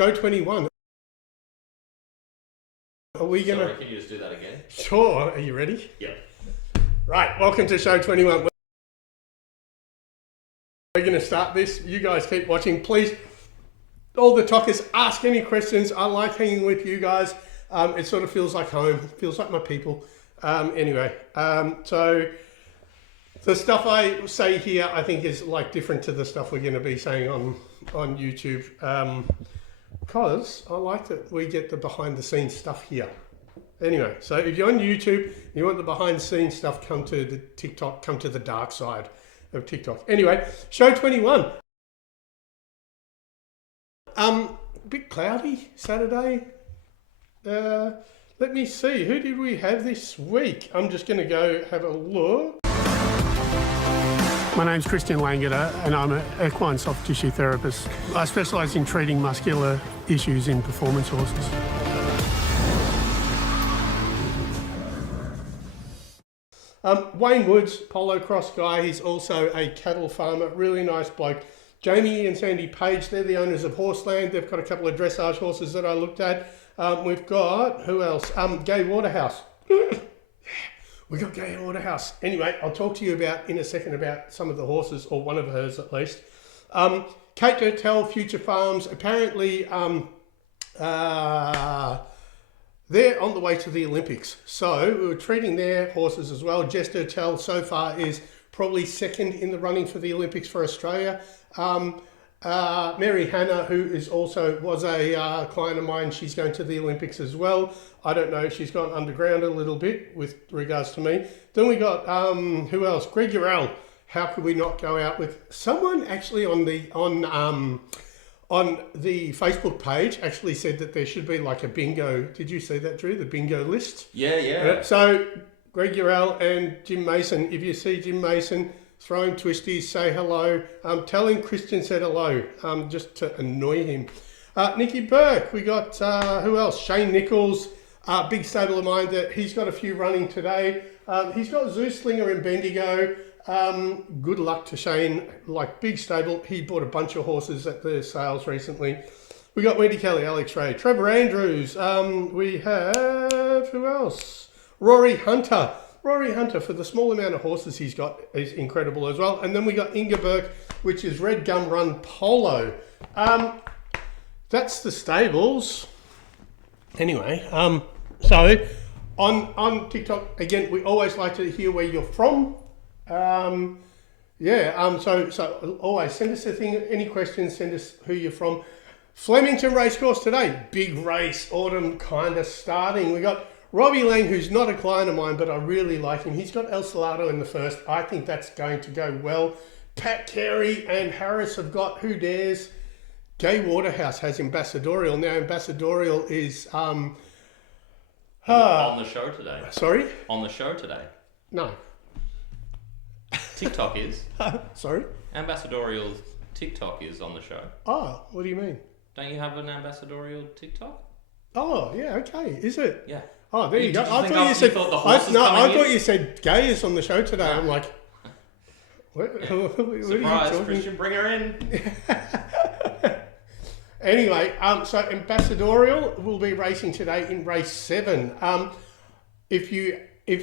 Show 21. Are we going to... Sorry, can you just do that again? Sure. Are you ready? Yeah. Right, welcome to Show 21. We're going to start this. You guys keep watching. Please, all the talkers, ask any questions. I like hanging with you guys. It sort of feels like home. Feels like my people. So the stuff I say here, I think is like different to the stuff we're going to be saying on YouTube. Because I like that we get the behind the scenes stuff here. Anyway, so if you're on YouTube, you want the behind the scenes stuff, come to the TikTok, come to the dark side of TikTok. Anyway, show 21. Bit cloudy Saturday. Let me see, who did we have this week? I'm just going to go have a look. My name's Christian Langeder and I'm an equine soft tissue therapist. I specialise in treating muscular issues in performance horses. Wayne Woods, polo cross guy, he's also a cattle farmer, really nice bloke. Jamie and Sandy Page, they're the owners of Horseland. They've got a couple of dressage horses that I looked at. We've got, who else? Gay Waterhouse. We got Gay Waterhouse. Anyway, I'll talk to you in a second about some of the horses, or one of hers at least. Kate Dertel, Future Farms, apparently they're on the way to the Olympics. So we were treating their horses as well. Jess Dertel so far is probably second in the running for the Olympics for Australia. Mary Hannah, who was a client of mine, she's going to the Olympics as well. I don't know, she's gone underground a little bit with regards to me. Then we got, who else? Greg Urell. How could we not go out with someone actually on the Facebook page actually said that there should be like a bingo. Did you see that, Drew? The bingo list? Yeah. So Greg Urell and Jim Mason, if you see Jim Mason, throw him twisties, say hello. Tell him Christian said hello, just to annoy him. Nicky Burke, we got, who else? Shane Nichols, big stable of mine that he's got a few running today. He's got Zeuslinger and Bendigo. Good luck to Shane, like big stable. He bought a bunch of horses at the sales recently. We got Wendy Kelly, Alex Ray, Trevor Andrews. We have, who else? Rory Hunter. Rory Hunter, for the small amount of horses he's got, is incredible as well. And then we got Inga Burke, which is Red Gum Run Polo. That's the stables. Anyway, so on TikTok, again, we always like to hear where you're from. So always send us a thing, any questions, send us who you're from. Flemington Racecourse today, big race, autumn kind of starting. We got Robbie Lang, who's not a client of mine, but I really like him. He's got El Salado in the first. I think that's going to go well. Pat Carey and Harris have got Who Dares. Gay Waterhouse has Ambassadorial. Now, Ambassadorial is... on the show today. Sorry? On the show today. No. TikTok is. Sorry? Ambassadorial TikTok is on the show. Oh, what do you mean? Don't you have an ambassadorial TikTok? Oh, yeah, okay. Is it? Yeah. Oh, there you go. I thought you said Gay is on the show today. No. I'm like, what are you surprise, talking? Christian, bring her in. Anyway, so Ambassadorial will be racing today in race 7. If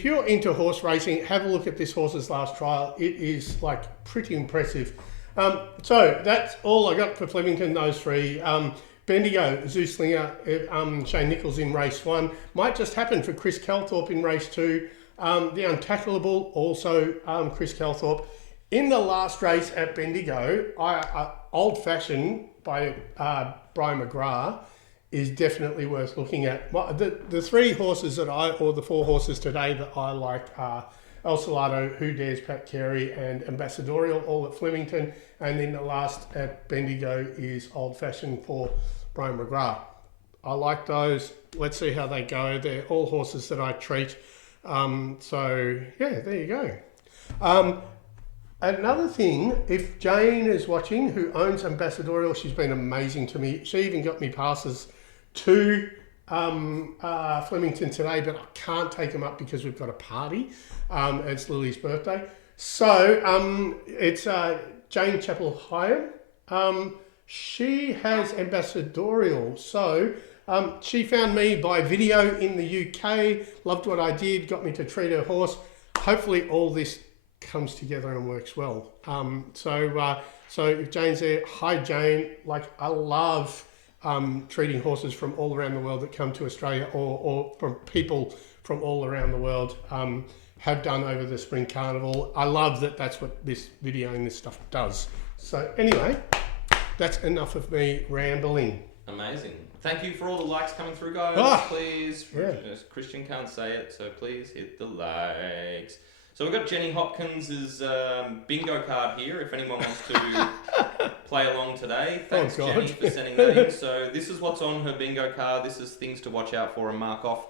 you're into horse racing, have a look at this horse's last trial. It is like pretty impressive. So that's all I got for Flemington, those three. Bendigo, Zeuslinger, Shane Nichols in race 1. Might just happen for Chris Calthorpe in race 2. The Untackleable, also Chris Calthorpe. In the last race at Bendigo, Old Fashioned by Brian McGrath is definitely worth looking at. The 3 horses or the 4 horses today that I like are El Salado, Who Dares, Pat Carey, and Ambassadorial, all at Flemington. And then the last at Bendigo is Old Fashioned for Brian McGrath. I like those. Let's see how they go. They're all horses that I treat. So, yeah, there you go. Another thing, if Jane is watching, who owns Ambassadorial, she's been amazing to me. She even got me passes to Flemington today, but I can't take them up because we've got a party. It's Lily's birthday. So it's Jane Chapel Hyam. She has ambassadorial. So she found me by video in the UK, loved what I did, got me to treat her horse. Hopefully all this comes together and works well. So if Jane's there, hi Jane. Like I love treating horses from all around the world that come to Australia or from people from all around the world have done over the Spring Carnival. I love that that's what this video and this stuff does. So anyway, that's enough of me rambling. Amazing. Thank you for all the likes coming through, guys. Please, Christian can't say it, so please hit the likes. So we've got Jenny Hopkins' bingo card here, if anyone wants to play along today. Thanks, Jenny, for sending that in. So this is what's on her bingo card. This is things to watch out for and mark off.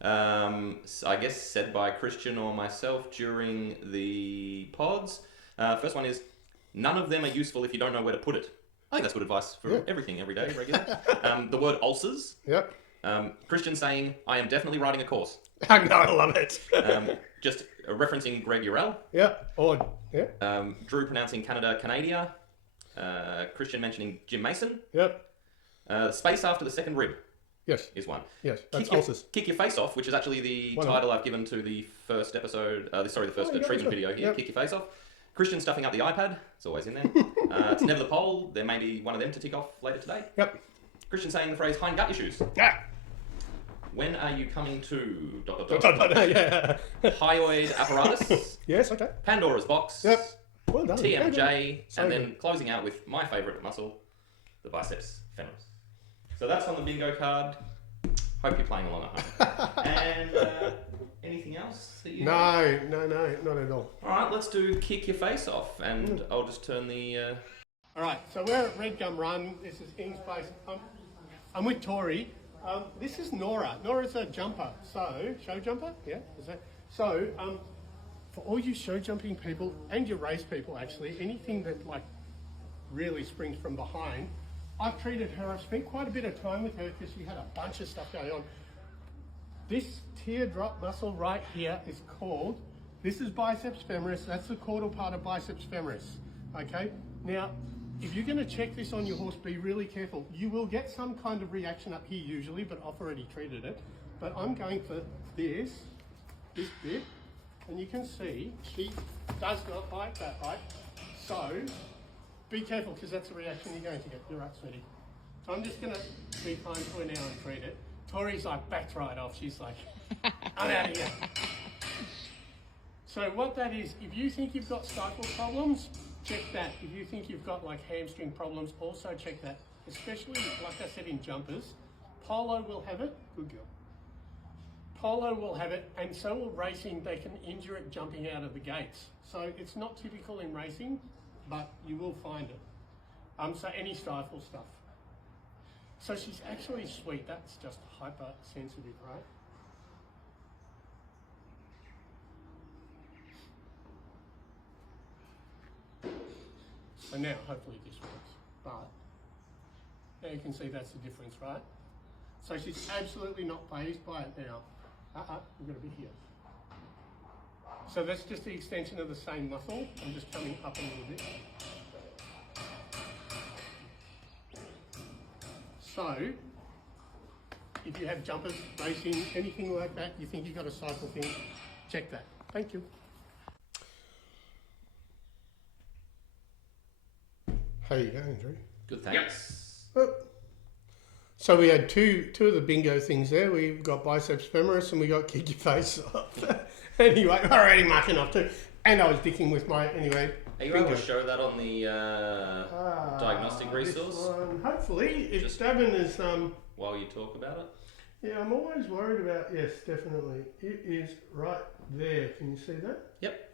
I guess said by Christian or myself during the pods. First one is, none of them are useful if you don't know where to put it. I think that's good advice for everything, every day, regular. The word ulcers. Yep. Christian saying, I am definitely riding a course. I know, I love it. Just referencing Greg Urell. Drew pronouncing Canada, Canadia. Christian mentioning Jim Mason. Yep. Space after the second rib. Yes. Is one. Yes, that's ulcers. Kick Your Face Off, which is actually the title I've given to the first episode, the first treatment video here, Kick Your Face Off. Christian stuffing up the iPad, it's always in there. It's never the poll, there may be one of them to tick off later today. Yep. Christian saying the phrase hind gut issues. Yeah. When are you coming to ... Yeah. Hyoid apparatus. Yes, okay. Pandora's box. Yep. Well done. TMJ, So and then closing out with my favourite muscle, the biceps femoris. So that's on the bingo card. Hope you're playing along at home. And anything else that you No, not at all. Alright, let's do Kick Your Face Off, and I'll just turn the... Alright, so we're at Red Gum Run. This is Ing's place. I'm with Tori. This is Nora. Nora's a jumper. So, show jumper? Yeah, is that? So, for all you show jumping people, and your race people actually, anything that like really springs from behind, I've treated her. I've spent quite a bit of time with her because she had a bunch of stuff going on. This teardrop muscle right here is called, this is biceps femoris, that's the caudal part of biceps femoris, okay? Now, if you're gonna check this on your horse, be really careful. You will get some kind of reaction up here usually, but I've already treated it. But I'm going for this bit, and you can see she does not like that, right? So, be careful because that's a reaction you're going to get. You're right, sweetie. So I'm just going to be kind to her now and treat it. Tori's like backed right off. She's like, I'm out of here. So what that is, if you think you've got stifle problems, check that. If you think you've got like hamstring problems, also check that. Especially, like I said, in jumpers. Polo will have it. Good girl. Polo will have it, and so will racing. They can injure it jumping out of the gates. So it's not typical in racing, but you will find it. So any stifle stuff. So she's actually sweet. That's just hypersensitive, right? So now, hopefully this works. But now you can see that's the difference, right? So she's absolutely not phased by it now. We've got to be here. So that's just the extension of the same muscle. I'm just coming up a little bit. So, if you have jumpers, racing, anything like that, you think you've got a cycle thing, check that. Thank you. How you going, Drew? Good, thanks. Oh. So we had two of the bingo things there. We've got biceps femoris and we got kick your face off. Anyway, we're already mucking off too. And I was dicking with my, anyway. Are you able to show that on the diagnostic resource? Hopefully, if Stabin is... while you talk about it? Yeah, I'm always worried about... Yes, definitely. It is right there. Can you see that? Yep.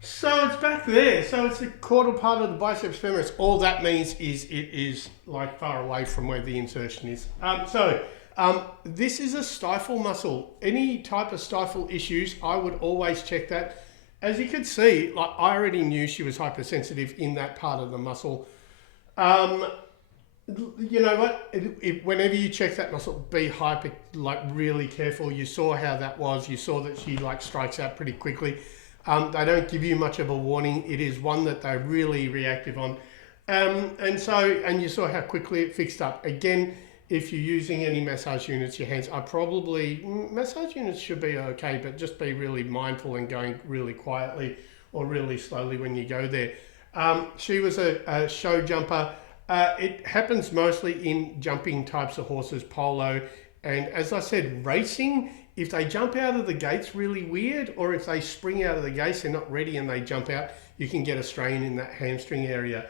So it's back there. So it's the caudal part of the biceps femoris. All that means is it is like far away from where the insertion is. This is a stifle muscle. Any type of stifle issues, I would always check that. As you can see, like I already knew she was hypersensitive in that part of the muscle. You know what? Whenever you check that muscle, be really careful. You saw how that was. You saw that she like strikes out pretty quickly. They don't give you much of a warning. It is one that they're really reactive on. And you saw how quickly it fixed up. Again, if you're using any massage units, your hands are massage units should be okay, but just be really mindful and going really quietly or really slowly when you go there. She was a show jumper. It happens mostly in jumping types of horses, polo, and as I said, racing. If they jump out of the gates really weird, or if they spring out of the gates, they're not ready and they jump out, you can get a strain in that hamstring area,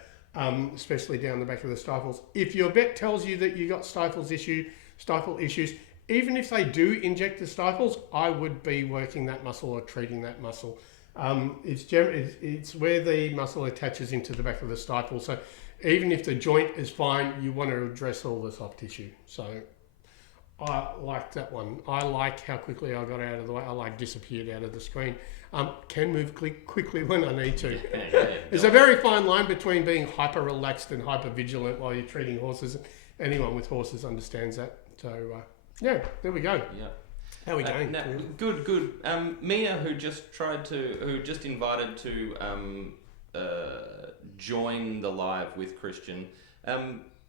especially down the back of the stifles. If your vet tells you that you got stifle issues, even if they do inject the stifles, I would be working that muscle or treating that muscle. It's where the muscle attaches into the back of the stifle. So even if the joint is fine, you want to address all the soft tissue. So I like that one. I like how quickly I got out of the way. I disappeared out of the screen. Can move quickly when I need to. There's a very fine line between being hyper relaxed and hyper vigilant while you're treating horses. Anyone with horses understands that. So there we go. Yeah. How are we going? Good. Mia, who just invited to join the live with Christian.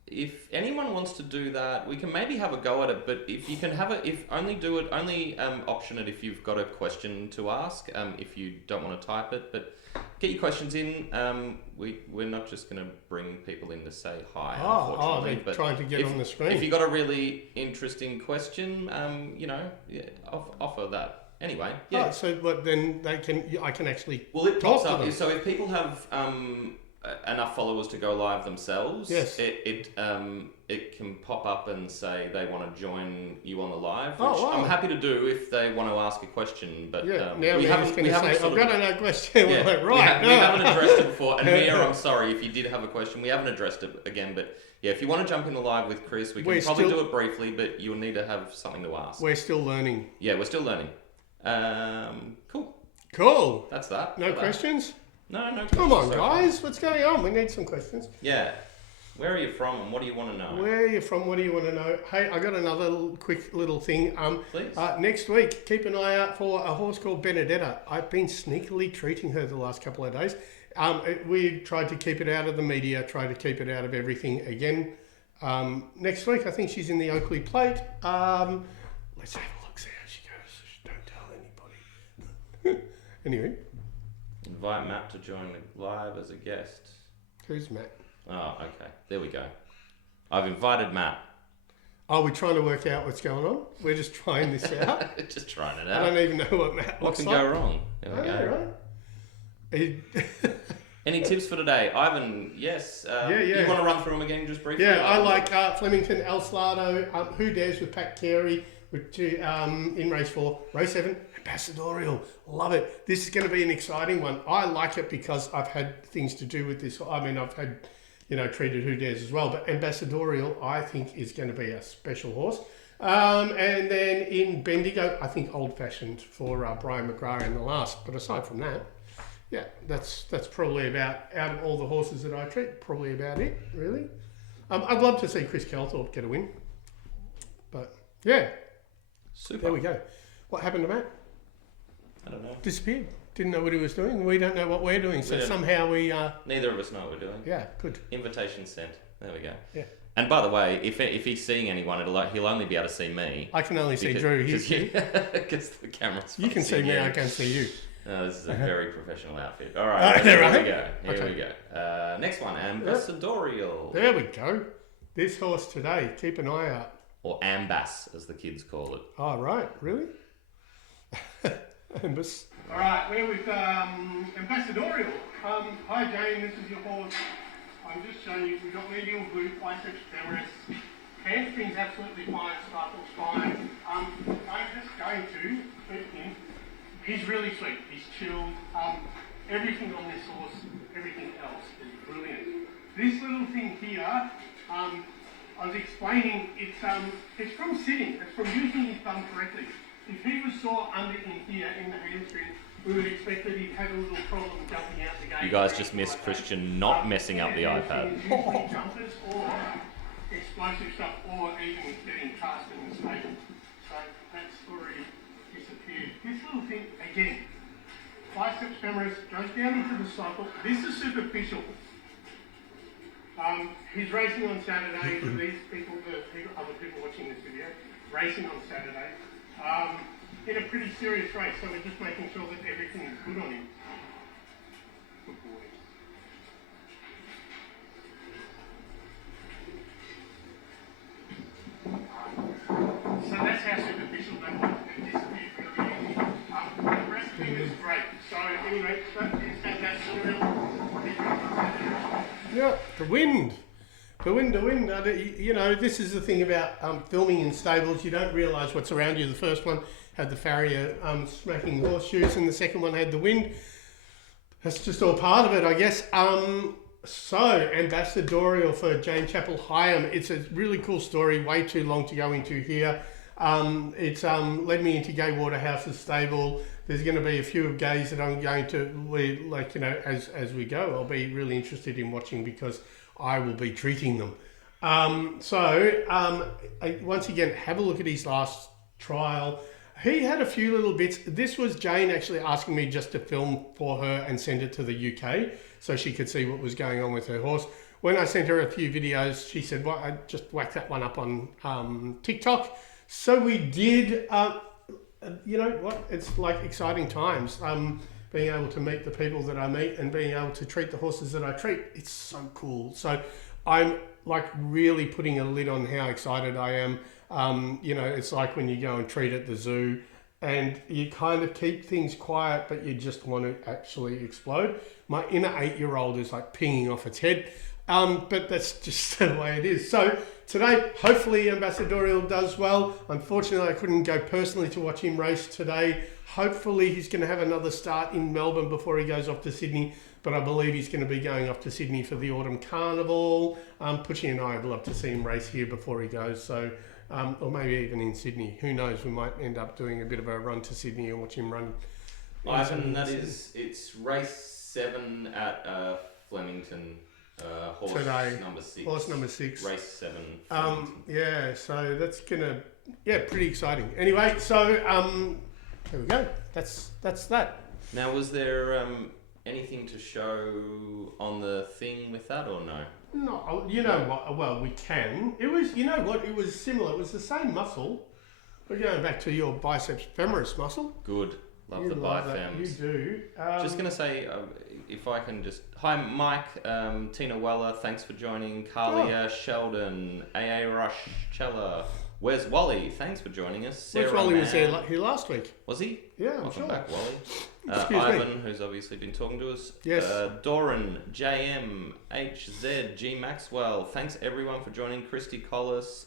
If anyone wants to do that, we can maybe have a go at it. But if you can only option it if you've got a question to ask. If you don't want to type it, but get your questions in. We're not just going to bring people in to say hi. Unfortunately, they're trying to get on the screen. If you got a really interesting question, offer that. Anyway, yeah. But then I can actually. Well, it pops up. So if people have enough followers to go live themselves, yes. it can pop up and say they want to join you on the live, which I'm happy to do if they want to ask a question. But we haven't I've got another question. Yeah, like, we haven't addressed it before. And Mia, I'm sorry if you did have a question. We haven't addressed it again, but yeah, if you want to jump in the live with Chris, we can probably do it briefly, but you'll need to have something to ask. We're still learning. Yeah, we're still learning. Cool. That's that. No questions? No questions. Come on, guys. What's going on? We need some questions. Yeah. Where are you from and what do you want to know? Where are you from? What do you want to know? Hey, I got another quick little thing. Please. Next week, keep an eye out for a horse called Benedetta. I've been sneakily treating her the last couple of days. We tried to keep it out of the media, tried to keep it out of everything again. Next week, I think she's in the Oakley Plate. Let's have a look, see how she goes. Don't tell anybody. Anyway. Invite Matt to join the live as a guest. Who's Matt? Oh, okay. There we go. I've invited Matt. Oh, we're trying to work out what's going on? We're just trying this out? Just trying it out. I don't even know what Matt looks like. What can go wrong? There we go. Right? Any tips for today? Ivan, yes. You want to run through them again just briefly? Yeah, I like Flemington, El Salado, Who Dares with Pat Carey in race 4. Race 7, Ambassadorial. Love it. This is going to be an exciting one. I like it because I've had things to do with this. I mean, I've had, treated Who Dares as well. But Ambassadorial, I think, is going to be a special horse. And then in Bendigo, I think Old Fashioned for Brian McGrath in the last. But aside from that, yeah, that's probably about, out of all the horses that I treat, probably about it, really. I'd love to see Chris Kelthorpe get a win. But, yeah. Super. There we go. What happened to Matt? I don't know. Disappeared. Didn't know what he was doing. We don't know what we're doing. So somehow we... Neither of us know what we're doing. Yeah, good. Invitation sent. There we go. Yeah. And by the way, if he's seeing anyone, he'll only be able to see me. I can only see Drew. Because the camera's... You can see me, I can see you. This is a very professional outfit. All right, here we go. Next one, Ambassadorial. There we go. This horse today, keep an eye out. Or Ambass, as the kids call it. Oh, right. Really? Ambass. All right, we're with Ambassadorial. Hi, Jane. This is your horse. I'm just showing you. We've got medial glute, biceps femoris. Hamstring's absolutely fine. Stifle's fine. I'm just going to put him. He's really sweet. He's chilled. Everything on this horse, everything else is brilliant. This little thing here, I was explaining, it's from sitting. It's from using his thumb correctly. If he was sore under in here in the hamstring, we would expect that he'd have a little problem jumping out the gate. You guys just missed Christian not messing up the iPad. Usually jumpers or explosive stuff, or even getting cast in the stable. So that's already disappeared. This little thing, again, biceps femoris goes down into the cycle. This is superficial. He's racing on Saturday. These people, other people watching this video, racing on Saturday in a pretty serious race. So we're just making sure that everything is good on him. Good boy. So that's how superficial that was. And this is really easy. The rest of him is great. So anyway, that's yeah, the wind. You know, this is the thing about filming in stables. You don't realise what's around you. The first one had the farrier smacking horseshoes, and the second one had the wind. That's just all part of it, I guess. So, ambassadorial for Jane Chapel Hyam. It's a really cool story, way too long to go into here. It's led me into Gay Waterhouse's stable. There's going to be a few of Gays that I'm going to, as we go, I'll be really interested in watching because I will be treating them. Once again, have a look at his last trial. He had a few little bits. This was Jane actually asking me just to film for her and send it to the UK so she could see what was going on with her horse. When I sent her a few videos, she said, well, I just whacked that one up on TikTok. So we did. You know what? It's like exciting times. Being able to meet the people that I meet and being able to treat the horses that I treat. It's so cool. So I'm like really putting a lid on how excited I am. You know, it's like when you go and treat at the zoo and you kind of keep things quiet, but you just want to actually explode. My inner 8-year-old is like pinging off its head. But that's just the way it is. So today, hopefully Ambassadorial does well. Unfortunately, I couldn't go personally to watch him race today. Hopefully he's going to have another start in Melbourne before he goes off to Sydney. But I believe he's going to be going off to Sydney for the Autumn Carnival. Putchie and I would love to see him race here before he goes. So, or maybe even in Sydney. Who knows? We might end up doing a bit of a run to Sydney and watch him run. Ivan, it's race 7 at Flemington. Horse today. Number 6. Horse number 6. Race 7. Yeah, so that's gonna pretty exciting. Anyway, so there we go. That's that. Now, was there anything to show on the thing with that or no? No, you know what? Well, we can. It was, you know what? It was similar. It was the same muscle. We're going back to your biceps femoris muscle. Good. Love the bifems. You do. Just going to say, if I can just... Hi, Mike, Tina Weller, thanks for joining. Carlia Sheldon, AA Rush Chella. Where's Wally? Thanks for joining us. Sarah Wally Mann. was here last week. Was he? Yeah, I'm Welcome sure. back, Wally. Excuse Ivan, me. who's obviously been talking to us. Yes. Doran, JM, HZ, G Maxwell. Thanks everyone for joining. Christy Collis,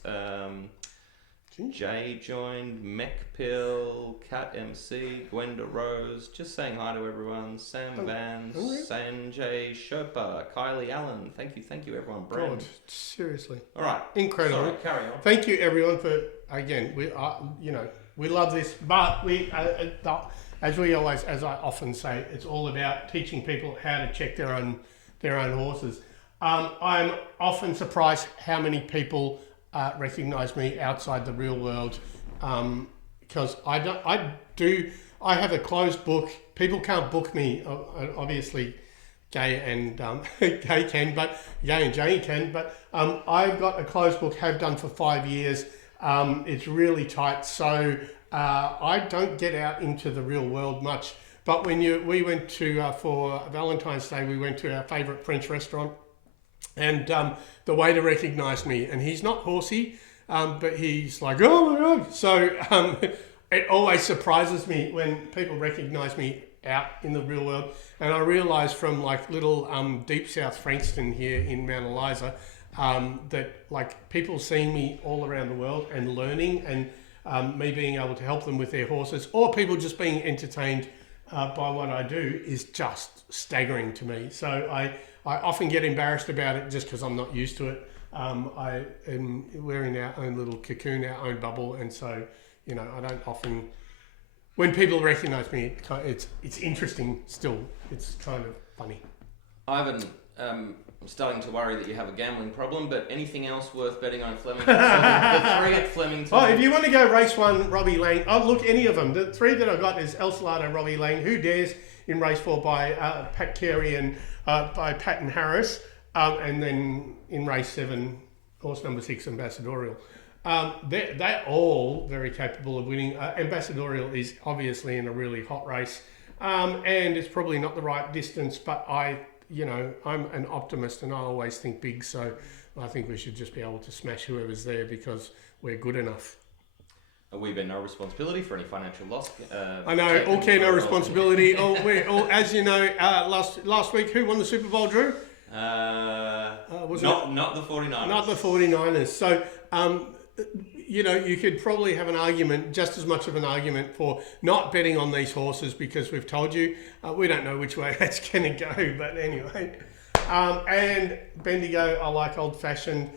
Jay joined, Mechpill, Cat MC, Gwenda Rose, just saying hi to everyone. Sam Vance, Sanjay Sherpa, Kylie Allen. Thank you everyone. Brand. God, seriously. All right. Incredible. Sorry, carry on. Thank you everyone for, again, we are, we love this, but we, as I often say, it's all about teaching people how to check their own horses. I'm often surprised how many people recognise me outside the real world, because I have a closed book. People can't book me. Obviously, Gay and Gay and Jane can. But I've got a closed book. Have done for 5 years. It's really tight, so I don't get out into the real world much. But we went to for Valentine's Day, we went to our favourite French restaurant. And the waiter recognised me, and he's not horsey, but he's like, oh my God. So it always surprises me when people recognise me out in the real world. And I realised from like little deep South Frankston here in Mount Eliza that like people seeing me all around the world and learning, and me being able to help them with their horses, or people just being entertained by what I do, is just staggering to me. So I often get embarrassed about it just because I'm not used to it. We're in our own little cocoon, our own bubble, and so I don't often. When people recognise me, it's interesting. Still, it's kind of funny. Ivan, I'm starting to worry that you have a gambling problem. But anything else worth betting on Flemington? The 3 at Flemington. Oh, if you want to go race 1, Robbie Lang. Oh, look, any of them. The 3 that I got is El Salado, Robbie Lang, Who Dares in race 4 by Pat Carey and by Pat and Harris, and then in race 7, horse number 6, Ambassadorial. They're all very capable of winning. Ambassadorial is obviously in a really hot race, and it's probably not the right distance, but I'm an optimist and I always think big, so I think we should just be able to smash whoever's there because we're good enough. We bear no responsibility for any financial loss. I know, all care, no responsibility. As you know, last week, who won the Super Bowl, Drew? Not the 49ers. Not the 49ers. So, you could probably have an argument, just as much of an argument for not betting on these horses because we've told you we don't know which way that's going to go. But anyway, and Bendigo, I like old-fashioned.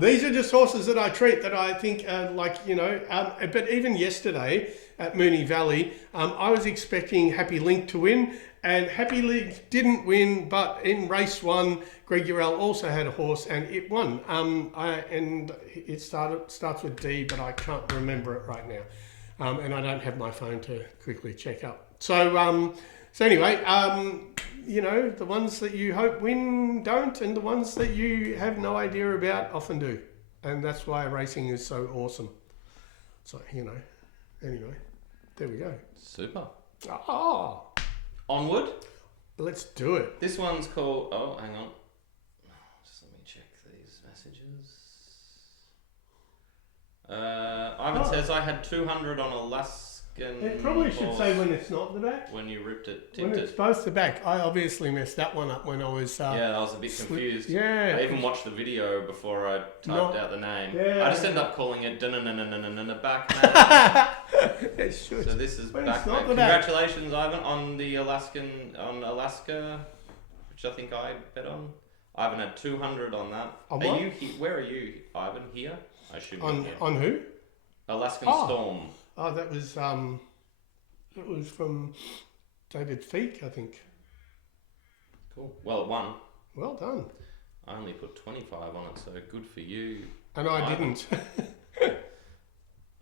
These are just horses that I treat that I think but even yesterday at Moonee Valley, I was expecting Happy Link to win, and Happy Link didn't win, but in race 1, Greg Urell also had a horse and it won. And it starts with D, but I can't remember it right now. And I don't have my phone to quickly check up. So anyway, the ones that you hope win don't, and the ones that you have no idea about often do. And that's why racing is so awesome. So, anyway, there we go. Super. Oh. Onward. Let's do it. This one's called, hang on. Just let me check these messages. Ivan says I had 200 on Alaskan. It probably should say when it's not the back. When you ripped it, when it's both the back. I obviously messed that one up when I was... I was a bit confused. Yeah. I even watched the video before I typed out the name. Yeah. I just ended up calling it back. It should. So this is when back. Congratulations, Ivan, on the Alaska, which I think I bet on. Ivan had 200 on that. On are what? you where are you, Ivan? Here? I assume on here. On who? Alaskan Storm. Oh, that was from David Feek, I think. Cool. Well, it won. Well done. I only put 25 on it, so good for you. And I didn't.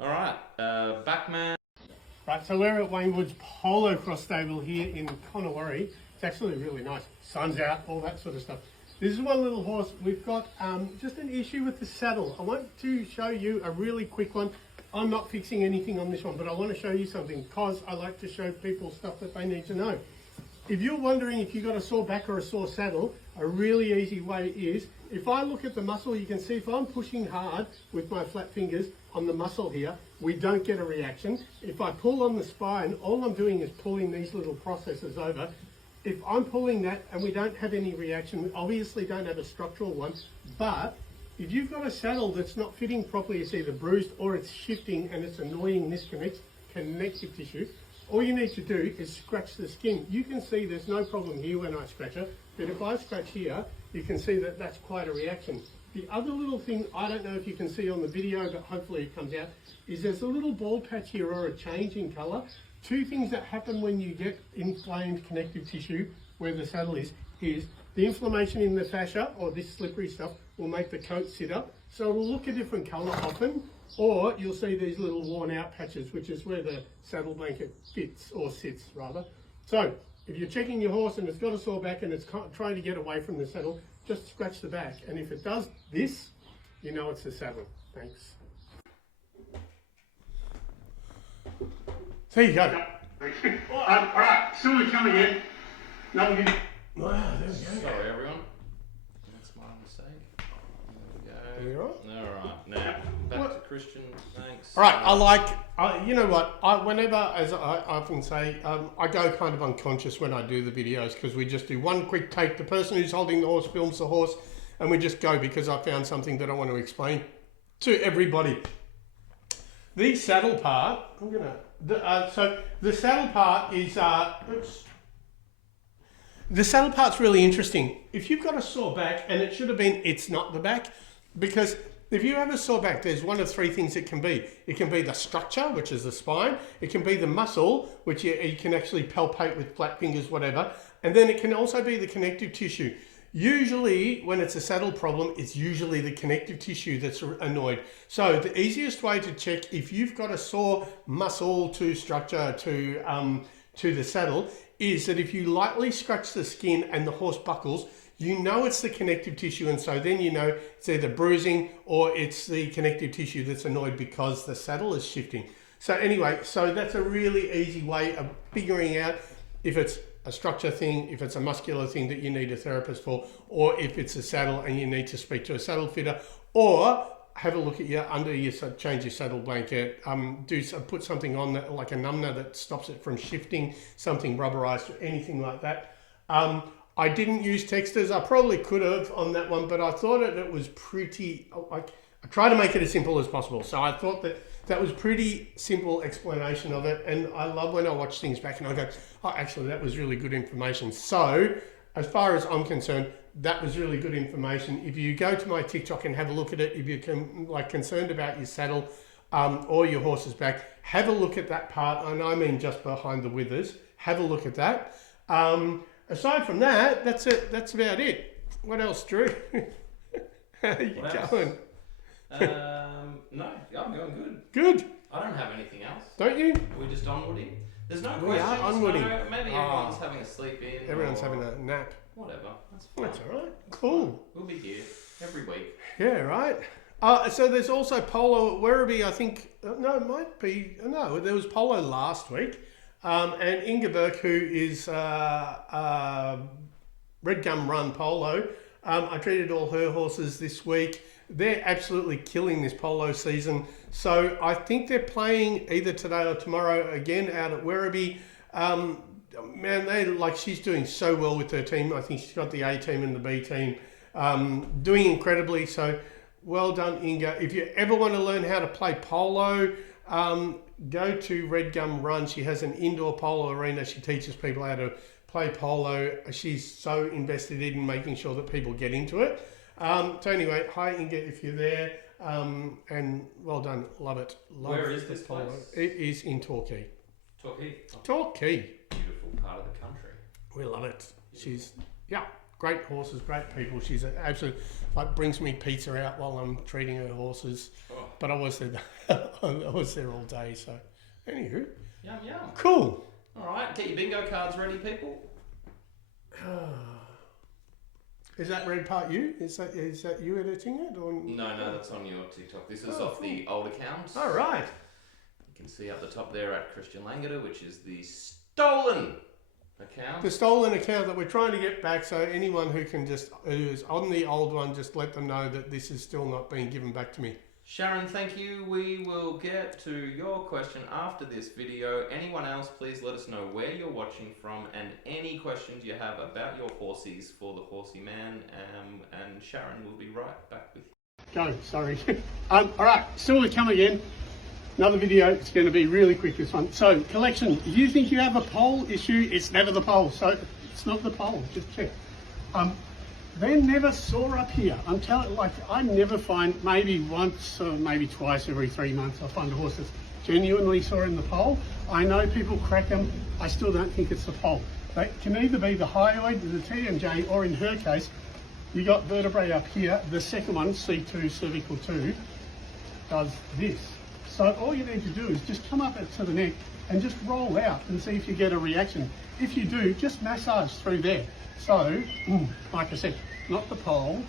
All right, Backman. Right, so we're at Waynewood's Polo Cross Stable here in Connewarre. It's actually really nice. Sun's out, all that sort of stuff. This is one little horse. We've got just an issue with the saddle. I want to show you a really quick one. I'm not fixing anything on this one, but I want to show you something because I like to show people stuff that they need to know. If you're wondering if you've got a sore back or a sore saddle, a really easy way is, if I look at the muscle, you can see if I'm pushing hard with my flat fingers on the muscle here, we don't get a reaction. If I pull on the spine, all I'm doing is pulling these little processes over. If I'm pulling that and we don't have any reaction, we obviously don't have a structural one, but if you've got a saddle that's not fitting properly, it's either bruised or it's shifting and it's annoying this connective tissue, all you need to do is scratch the skin. You can see there's no problem here when I scratch it, but if I scratch here, you can see that that's quite a reaction. The other little thing, I don't know if you can see on the video, but hopefully it comes out, is there's a little bald patch here or a change in colour. Two things that happen when you get inflamed connective tissue where the saddle is the inflammation in the fascia, or this slippery stuff, will make the coat sit up. So it'll look a different colour often, or you'll see these little worn out patches, which is where the saddle blanket fits, or sits rather. So if you're checking your horse and it's got a sore back and it's trying to get away from the saddle, just scratch the back. And if it does this, you know it's the saddle. Thanks. There you go. All right, Sue coming in. Wow, there we go. Sorry, everyone. That's my mistake. There we go. All right, now back to Christian. Thanks. All right, you know what? Whenever, as I often say, I go kind of unconscious when I do the videos because we just do one quick take. The person who's holding the horse films the horse, and we just go because I found something that I want to explain to everybody. The saddle part, so the saddle part is, the saddle part's really interesting. If you've got a sore back, and it should have been, it's not the back, because if you have a sore back, there's one of three things it can be. It can be the structure, which is the spine. It can be the muscle, which you can actually palpate with flat fingers, whatever. And then it can also be the connective tissue. Usually, when it's a saddle problem, it's usually the connective tissue that's annoyed. So the easiest way to check if you've got a sore muscle to structure to the saddle is that if you lightly scratch the skin and the horse buckles, you know it's the connective tissue, and so then you know it's either bruising or it's the connective tissue that's annoyed because the saddle is shifting. So anyway, so that's a really easy way of figuring out if it's a structure thing, if it's a muscular thing that you need a therapist for, or if it's a saddle and you need to speak to a saddle fitter, or have a look at change your saddle blanket, put something on that, like a numbner that stops it from shifting, something rubberized or anything like that. I didn't use texters. I probably could have on that one, but I thought it was pretty, I try to make it as simple as possible. So I thought that was pretty simple explanation of it. And I love when I watch things back and I go, oh, actually, that was really good information. So as far as I'm concerned, that was really good information. If you go to my TikTok and have a look at it, if you're concerned about your saddle or your horse's back, have a look at that part. And I mean just behind the withers. Have a look at that. Aside from that, that's it. That's about it. What else, Drew? How are you going? No, I'm going good. Good. I don't have anything else. Don't you? We're just onwarding. There's no We questions. are onwarding. No, maybe everyone's having a sleep in. Everyone's having a nap. Whatever. That's fine. That's all right. Cool. We'll be here every week. Yeah, right. So there's also polo at Werribee, I think. No, it might be. No, there was polo last week. And Inga Burke, who is Red Gum Run Polo, I treated all her horses this week. They're absolutely killing this polo season. So I think they're playing either today or tomorrow again out at Werribee. Man, she's doing so well with her team. I think she's got the A team and the B team doing incredibly. So well done, Inga. If you ever want to learn how to play polo, go to Red Gum Run. She has an indoor polo arena. She teaches people how to play polo. She's so invested in making sure that people get into it. So anyway, hi Inga if you're there, and well done, love it. Where is this place? It is in Torquay. Torquay. Torquay. Beautiful part of the country. We love it. She's, great horses, great people. She's an absolute, brings me pizza out while I'm treating her horses. Oh. But I was there all day, so anywho. Yum, yum. Cool. All right, get your bingo cards ready, people. Is that red part you? Is that you editing it? Or? No, that's on your TikTok. This is off the old account. All right. You can see up the top there at Christian Langeder, which is the stolen account. The stolen account that we're trying to get back, so anyone who is on the old one, just let them know that this is still not being given back to me. Sharon, thank you. We will get to your question after this video. Anyone else, please let us know where you're watching from and any questions you have about your horsies for the Horsey Man. And Sharon will be right back with you. Go, sorry. All right, still to come again. Another video. It's going to be really quick, this one. So, collection. If you think you have a pole issue, it's never the pole. So, it's not the pole. Just check. They're never sore up here. I'm telling, I never find, maybe once or maybe twice every 3 months, I find a horse that's genuinely sore in the pole. I know people crack them. I still don't think it's the pole. They can either be the hyoid, the TMJ, or in her case, you got vertebrae up here. The second one, C2, cervical 2, does this. So all you need to do is just come up to the neck and just roll out and see if you get a reaction. If you do, just massage through there. So, like I said, not the pole.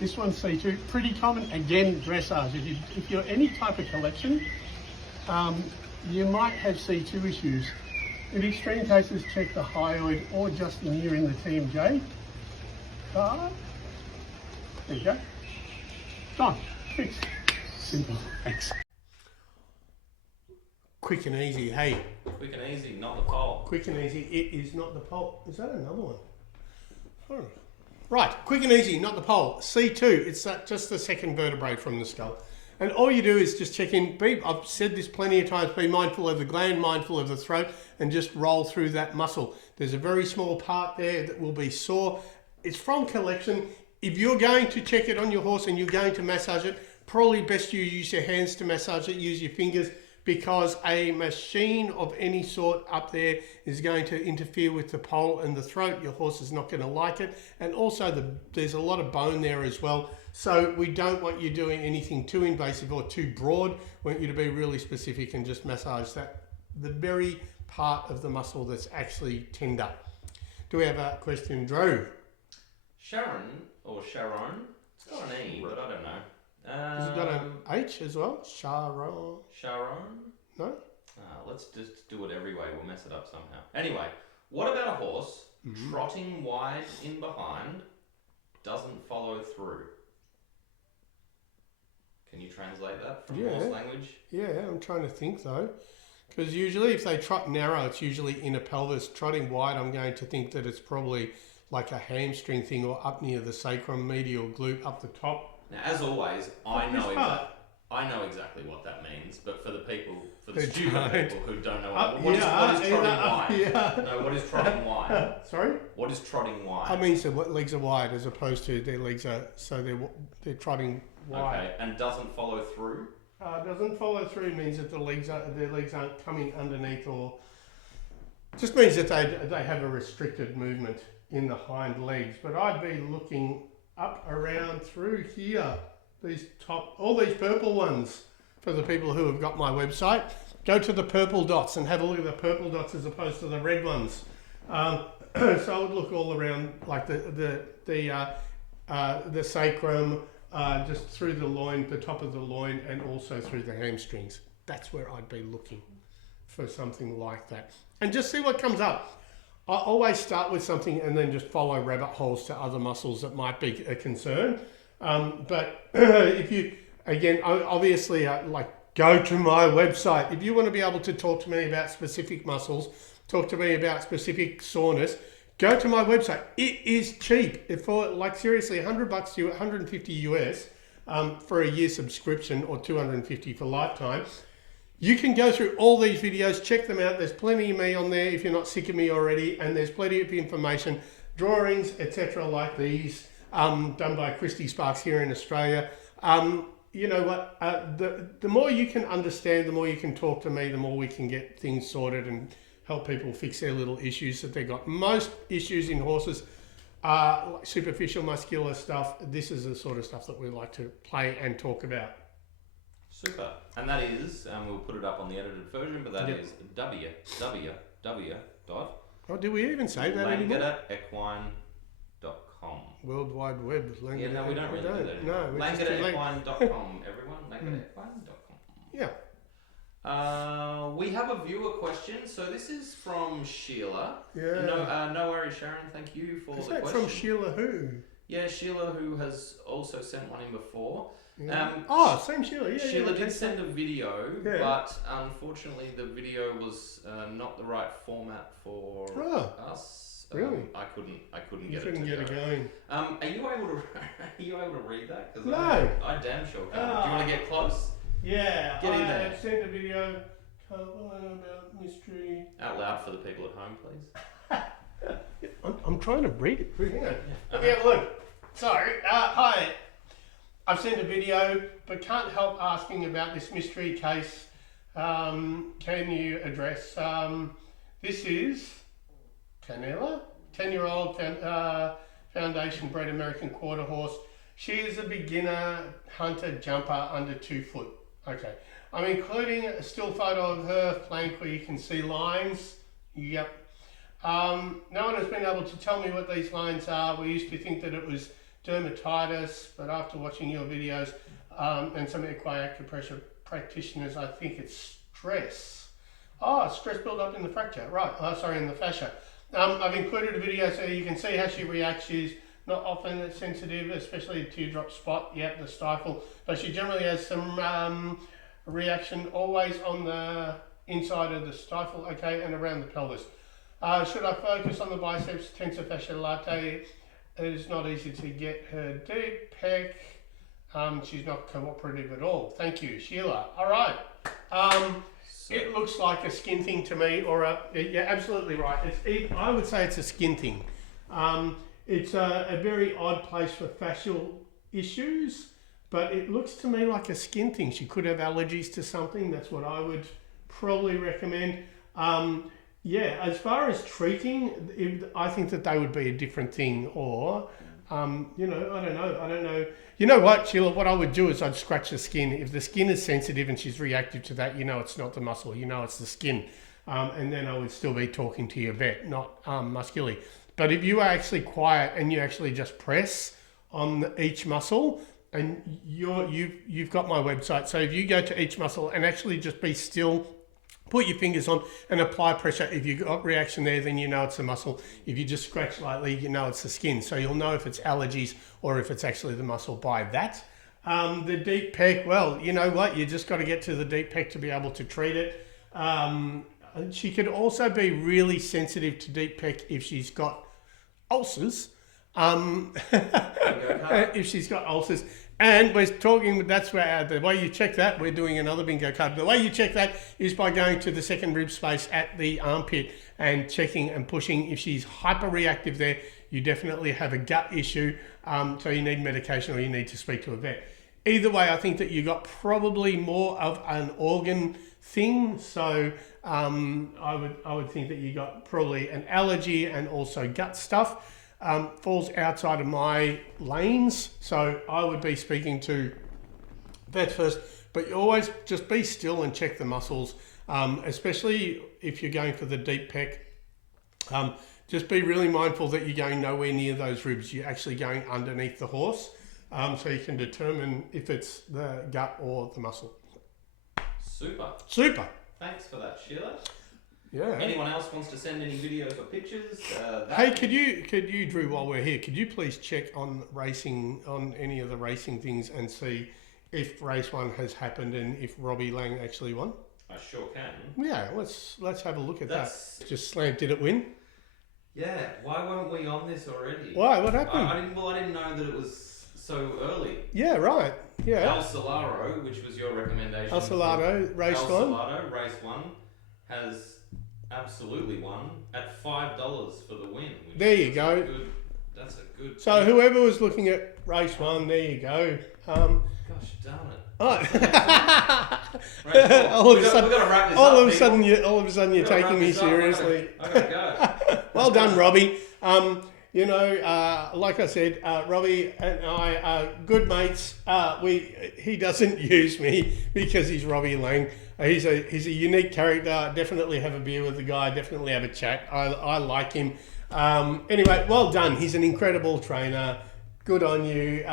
This one's C2, pretty common. Again, dressage. If you're any type of collection, you might have C2 issues. In extreme cases, check the hyoid or just the near in the TMJ. There you go. Done. Fixed. Simple. Thanks. Quick and easy, hey. Quick and easy, not the pole. Quick and easy, it is not the pole. Is that another one? Oh. Right, quick and easy, not the pole. C2, it's just the second vertebrae from the skull. And all you do is just check in. I've said this plenty of times, be mindful of the gland, mindful of the throat, and just roll through that muscle. There's a very small part there that will be sore. It's from collection. If you're going to check it on your horse and you're going to massage it, probably best you use your hands to massage it, use your fingers, because a machine of any sort up there is going to interfere with the pole and the throat. Your horse is not going to like it. And also there's a lot of bone there as well. So we don't want you doing anything too invasive or too broad. We want you to be really specific and just massage the very part of the muscle that's actually tender. Do we have a question, Drew? Sharon or Sharon. It's got an E, but I don't know. Has it got an H as well? Sharon. Sharon? No? Let's just do it every way. We'll mess it up somehow. Anyway, what about a horse trotting wide in behind, doesn't follow through? Can you translate that from horse language? Yeah, I'm trying to think though. Because usually if they trot narrow, it's usually inner pelvis. Trotting wide, I'm going to think that it's probably like a hamstring thing or up near the sacrum, medial glute, up the top. Now, as always, I know exactly what that means, but for the stupid people who don't know what is trotting wide? No, what is trotting wide? Sorry? What is trotting wide? I mean, so what legs are wide as opposed to their legs are, so they're trotting wide. Okay, and doesn't follow through? Doesn't follow through means that their legs aren't coming underneath, or just means that they have a restricted movement in the hind legs. But I'd be looking up around through here, all these purple ones. For the people who have got my website, go to the purple dots and have a look at the purple dots as opposed to the red ones. So I would look all around, like the sacrum, just through the loin, the top of the loin, and also through the hamstrings. That's where I'd be looking for something like that, and just see what comes up. I always start with something and then just follow rabbit holes to other muscles that might be a concern. But if you, again, obviously, go to my website. If you want to be able to talk to me about specific muscles, talk to me about specific soreness, go to my website. It is cheap. For seriously, $100 to $150 US for a year subscription, or $250 for lifetime. You can go through all these videos, check them out. There's plenty of me on there if you're not sick of me already, and there's plenty of information, drawings, etc. like these, done by Christy Sparks here in Australia. You know what? The more you can understand, the more you can talk to me, the more we can get things sorted and help people fix their little issues that they've got. Most issues in horses are superficial muscular stuff. This is the sort of stuff that we like to play and talk about. Super. And that is, we'll put it up on the edited version, but that is www. Oh, did we even say that anymore? LangederEquine.com. World Wide Web. Yeah, no, we don't really do that anymore. No, LangederEquine.com, everyone. LangederEquine.com. Yeah. We have a viewer question. So this is from Sheila. Yeah. No worries, Sharon. Thank you for the question. Is that from Sheila who? Yeah, Sheila, who has also sent one in before. Yeah. Same Sheila. Yeah, Sheila did send a video, but unfortunately the video was not the right format for us. Really? I couldn't You get it to couldn't get it going. Are you able to read that? Cause No. I damn sure can't. Do you want to get close? Yeah. Get in there. I have sent a video about mystery. Out loud for the people at home, please. I'm trying to read it. Hang on. Let me have a look. Sorry. Hi. I've sent a video, but can't help asking about this mystery case. Can you address? This is Canela, 10-year-old foundation bred American quarter horse. She is a beginner hunter jumper under 2 foot. Okay. I'm including a still photo of her flank where you can see lines. Yep. No one has been able to tell me what these lines are. We used to think that it was dermatitis, but after watching your videos and some equine acupressure practitioners, I think it's stress. Stress build up in the fracture, right? In the fascia. I've included a video so you can see how she reacts. She's not often sensitive, especially a teardrop spot. Yep, the stifle, but she generally has some reaction always on the inside of the stifle, okay, and around the pelvis. Should I focus on the biceps, tensor fascia latae? It is not easy to get her deep pec. She's not cooperative at all. Thank you, Sheila. All right. It looks like a skin thing to me, or you're absolutely right. I would say it's a skin thing. It's a very odd place for fascial issues, but it looks to me like a skin thing. She could have allergies to something. That's what I would probably recommend. As far as treating, I think that they would be a different thing, or, I don't know. You know what, Sheila, what I would do is I'd scratch the skin. If the skin is sensitive and she's reactive to that, it's not the muscle, it's the skin. And then I would still be talking to your vet, not muscularly. But if you are actually quiet and you actually just press on each muscle, and you've got my website, so if you go to each muscle and actually just be still, put your fingers on and apply pressure. If you've got reaction there, then you know it's the muscle. If you just scratch lightly, you know it's the skin. So you'll know if it's allergies or if it's actually the muscle by that. The deep pec, well, you know what? You just got to get to the deep pec to be able to treat it. She could also be really sensitive to deep pec if she's got ulcers. If she's got ulcers. And we're talking, that's where the way you check that, we're doing another bingo card. The way you check that is by going to the second rib space at the armpit and checking and pushing. If she's hyperreactive there, you definitely have a gut issue. So you need medication or you need to speak to a vet. Either way, I think that you got probably more of an organ thing. So I would think that you got probably an allergy and also gut stuff. Falls outside of my lanes, so I would be speaking to vets first, but you always just be still and check the muscles, especially if you're going for the deep pec. Just be really mindful that you're going nowhere near those ribs. You're actually going underneath the horse, so you can determine if it's the gut or the muscle. Super. Thanks for that, Sheila. Yeah. Anyone else wants to send any videos or pictures? Hey, could you, Drew, while we're here, could you please check on racing, on any of the racing things and see if race 1 has happened and if Robbie Lang actually won? I sure can. Yeah, let's have a look at that. Just slam, did it win? Yeah. Why weren't we on this already? Why? What happened? I didn't know that it was so early. Yeah, right. Yeah. El Solaro, which was your recommendation. El Solaro, race 1. El Solaro, race 1, has absolutely won at $5 for the win. There you go. That's a good. So whoever was looking at race 1, there you go. Gosh darn it! Oh. We've got to wrap this up. All of a sudden you're taking me seriously. I gotta go. Well done, Robbie. You know, like I said, Robbie and I are good mates. He doesn't use me because he's Robbie Lang. He's a unique character. Definitely have a beer with the guy. Definitely have a chat. I like him. Anyway, well done. He's an incredible trainer. Good on you.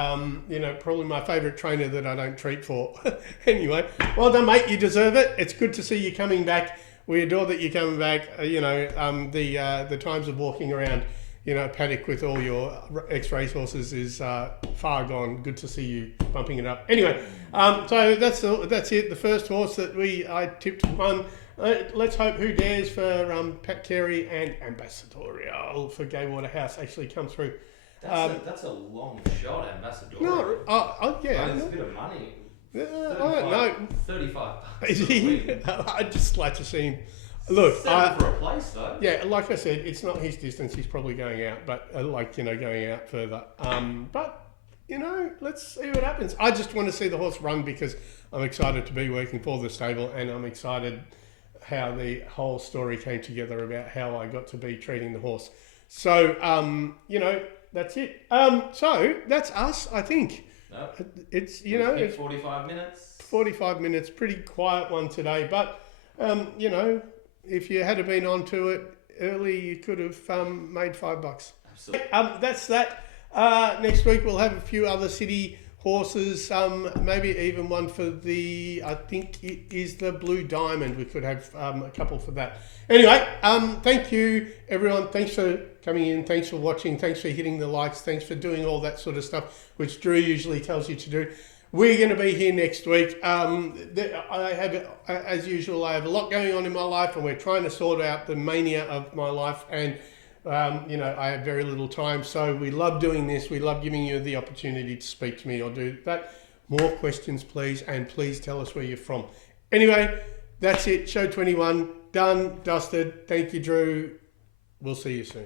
You know, probably my favourite trainer that I don't treat for. Anyway, well done, mate. You deserve it. It's good to see you coming back. We adore that you're coming back. You know, the times of walking around, you know, paddock with all your ex-race horses is far gone. Good to see you bumping it up. Anyway, so that's it. The first horse that I tipped won. Let's hope Who Dares for Pat Carey and Ambassadorial for Gay Waterhouse actually come through. That's a long shot, Ambassadorial. No, yeah. It's a bit of money. I don't know. $35. I'd just like to see him. Look, for a place though. Yeah, like I said, it's not his distance. He's probably going out, but going out further. But you know, let's see what happens. I just want to see the horse run because I'm excited to be working for the stable, and I'm excited how the whole story came together about how I got to be treating the horse. So, you know, that's it. So that's us, I think. No. It's, you know, it's 45 minutes. 45 minutes, pretty quiet one today, but you know, if you had been onto it early, you could have made $5. Absolutely. That's that. Next week we'll have a few other city horses, maybe even one for I think it is the Blue Diamond. We could have a couple for that. Anyway, thank you everyone. Thanks for coming in. Thanks for watching. Thanks for hitting the likes. Thanks for doing all that sort of stuff, which Drew usually tells you to do. We're going to be here next week. I have, as usual, I have a lot going on in my life, and we're trying to sort out the mania of my life. And you know, I have very little time, so we love doing this. We love giving you the opportunity to speak to me or do that. More questions, please, and please tell us where you're from. Anyway, that's it. Show 21 done, dusted. Thank you, Drew. We'll see you soon.